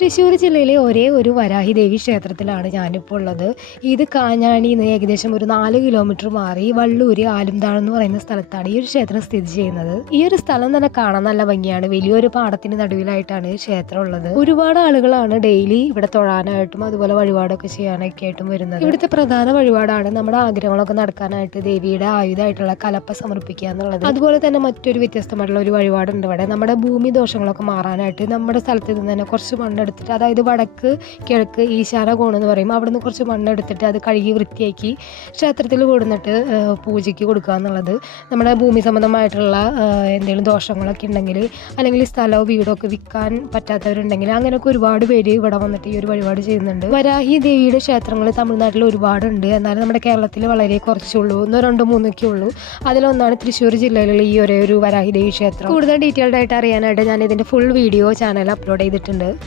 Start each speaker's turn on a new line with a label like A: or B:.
A: തൃശ്ശൂർ ജില്ലയിലെ ഒരേ ഒരു വരാഹി ദേവി ക്ഷേത്രത്തിലാണ് ഞാനിപ്പോൾ ഉള്ളത്. ഇത് കാഞ്ഞാണി നിന്ന് ഏകദേശം ഒരു നാല് കിലോമീറ്റർ മാറി വള്ളൂര് ആലുംതാഴ് എന്ന് പറയുന്ന സ്ഥലത്താണ് ഈ ഒരു ക്ഷേത്രം സ്ഥിതി ചെയ്യുന്നത്. ഈ ഒരു സ്ഥലം തന്നെ കാണാൻ നല്ല ഭംഗിയാണ്. വലിയൊരു പാടത്തിന് നടുവിലായിട്ടാണ് ക്ഷേത്രം ഉള്ളത്. ഒരുപാട് ആളുകളാണ് ഡെയിലി ഇവിടെ തൊഴാനായിട്ടും അതുപോലെ വഴിപാടൊക്കെ ചെയ്യാനൊക്കെ ആയിട്ടും വരുന്നത്. ഇവിടുത്തെ പ്രധാന വഴിപാടാണ് നമ്മുടെ ആഗ്രഹങ്ങളൊക്കെ നടക്കാനായിട്ട് ദേവിയുടെ ആയുധമായിട്ടുള്ള കലപ്പ സമർപ്പിക്കുക എന്നുള്ളത്. അതുപോലെ തന്നെ മറ്റൊരു വ്യത്യസ്തമായിട്ടുള്ള ഒരു വഴിപാടുണ്ട് ഇവിടെ. നമ്മുടെ ഭൂമി ദോഷങ്ങളൊക്കെ മാറാനായിട്ട് നമ്മുടെ സ്ഥലത്ത് നിന്ന് തന്നെ കുറച്ച് മണ്ണെടുത്തിട്ട് അതായത് വടക്ക് കിഴക്ക് ഈശാന കോണെന്ന് പറയും. അവിടെ നിന്ന് കുറച്ച് മണ്ണെടുത്തിട്ട് അത് കഴുകി വൃത്തിയാക്കി ക്ഷേത്രത്തിൽ കൊടുന്നിട്ട് പൂജയ്ക്ക് കൊടുക്കുക എന്നുള്ളത്. നമ്മുടെ ഭൂമി സംബന്ധമായിട്ടുള്ള എന്തെങ്കിലും ദോഷങ്ങളൊക്കെ ഉണ്ടെങ്കിൽ അല്ലെങ്കിൽ സ്ഥലമോ വീടോ ഒക്കെ വിൽക്കാൻ പറ്റാത്തവരുണ്ടെങ്കിൽ അങ്ങനെയൊക്കെ ഒരുപാട് പേര് ഇവിടെ വന്നിട്ട് ഈ ഒരു വഴിപാട് ചെയ്യുന്നുണ്ട്. വരാഹി ദേവിയുടെ ക്ഷേത്രങ്ങൾ തമിഴ്നാട്ടിൽ ഒരുപാടുണ്ട്. എന്നാലും നമ്മുടെ കേരളത്തിൽ വളരെ കുറച്ചുള്ളൂ. ഒന്നോ രണ്ടോ മൂന്നൊക്കെ ഉള്ളൂ. അതിലൊന്നാണ് തൃശ്ശൂർ ജില്ലയിലുള്ള ഈ ഒരേ ഒരു വരാഹി ദേവി ക്ഷേത്രം. കൂടുതൽ ഡീറ്റെയിൽഡ് ആയിട്ട് അറിയാനായിട്ട് ഞാൻ ഇതിന്റെ ഫുൾ വീഡിയോ ചാനൽ അപ്ലോഡ് ചെയ്തിട്ടുണ്ട്.